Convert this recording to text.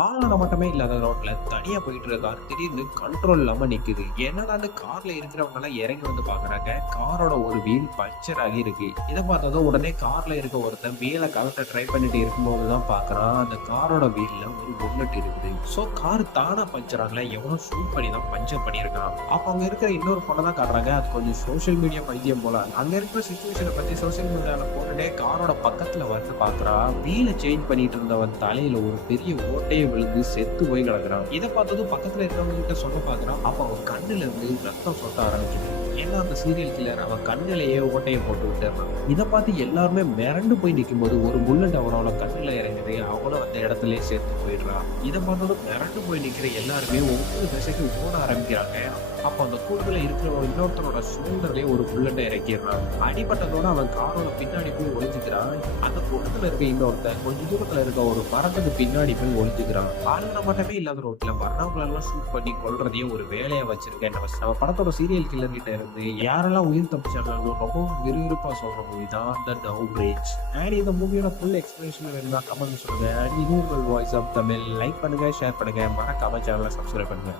ஆள் நடமாட்டமே இல்லாத ரோட்ல தனியா போயிட்டு இருக்க கார் திடீர்னு கண்ட்ரோல் இல்லாம நிக்குது. என்னடான்னு கார்ல இருக்கிறவங்க எல்லாம் இறங்கி வந்து பாக்குறாங்க. காரோட ஒரு வீல் பஞ்சர் ஆகி இருக்கு. இதை பார்த்ததும் உடனே கார்ல இருக்க ஒருத்தன் வீலை கலட்ட ட்ரை பண்ணிட்டு இருக்கும்போதுதான் பாக்குறான் அந்த காரோட வீல்ல ஒரு புல்லட் இருக்குது. சோ கார் தானா பஞ்சர் ஆகல, எவனோ ஷூட் பண்ணி தான் பஞ்சர் பண்ணியிருக்கான். அப்ப அங்க இருக்கிற இன்னொரு பொண்ணை தான் காட்டுறாங்க. அது கொஞ்சம் சோசியல் மீடியா பைத்தியம் போல. அங்க இருக்கிற சுச்சுவேஷனை பத்தி சோசியல் மீடியால போட்டுட்டே காரோட பக்கத்துல வந்து பாக்குறா. வீலை சேஞ்ச் பண்ணிட்டு இருந்தவன் தலையில ஒரு பெரிய ஓட்டையை விழுந்து செத்து போய் கிடக்குறான். இதை பார்த்ததும் பக்கத்துல இருக்கிறவங்க கிட்ட சொல்ல பாக்குறான். அப்ப அவன் கண்ணுல இருந்து ரத்தம் சொட்ட ஆரம்பிக்குது. ஏன்னா அந்த சீரியல் கில்லர் அவன் கண்ணிலேயே ஓட்டையை போட்டு விட்டுறான். இதை பார்த்து எல்லாருமே மிரண்டு போய் நிற்கும் போது ஒரு புல்லட் அவனோட கண்ணுல இறங்குது. அவனும் அந்த இடத்துலயே சேர்த்து போயிடுறான். இதை பார்த்ததும் மிரண்டு போய் நிக்கிற எல்லாருமே ஒவ்வொரு திசைக்கு ஓட ஆரம்பிக்கிறாங்க. அப்ப அந்த கூண்டுல இருக்கிற இன்னொருத்தரோட ஷோல்டர்லயே ஒரு புல்லட்டை இறக்கிடுறான். அடிபட்டதோட அவன் காரோட பின்னாடி போய் ஒளிஞ்சுக்கிறான். அந்த கூட்டத்துல இருக்க இன்னொருத்தன் கொஞ்ச தூரத்துல இருக்க ஒரு மரத்துக்கு பின்னாடி போய் ஒளிஞ்சுக்கிறான். ஆளுநர் மட்டுமே இல்லாத ரோட்ல வர்றவங்களெல்லாம் ஷூட் பண்ணி கொல்றதையும் ஒரு வேலையா வச்சிருக்கேன். நம்ம படத்தோட சீரியல் கில்லர் கிட்ட இருந்து யாரெல்லாம் உயிர் தப்பிச்சாங்களோ ரொம்பவும் விறுவிறுப்பா சொல்ற மூவி தான் த நவ் பிரிட்ஜ். அண்ட் இந்த மூவியோட ஃபுல் எக்ஸ்பிளேஷன் வேணும்னா கமெண்ட் சொல்லுங்க. அண்ட் இது உங்கள் வாய்ஸ் ஆஃப் தமிழ். லைக் பண்ணுங்க, ஷேர் பண்ணுங்க, மறக்காம சேனலை சப்ஸ்கிரைப் பண்ணுங்க.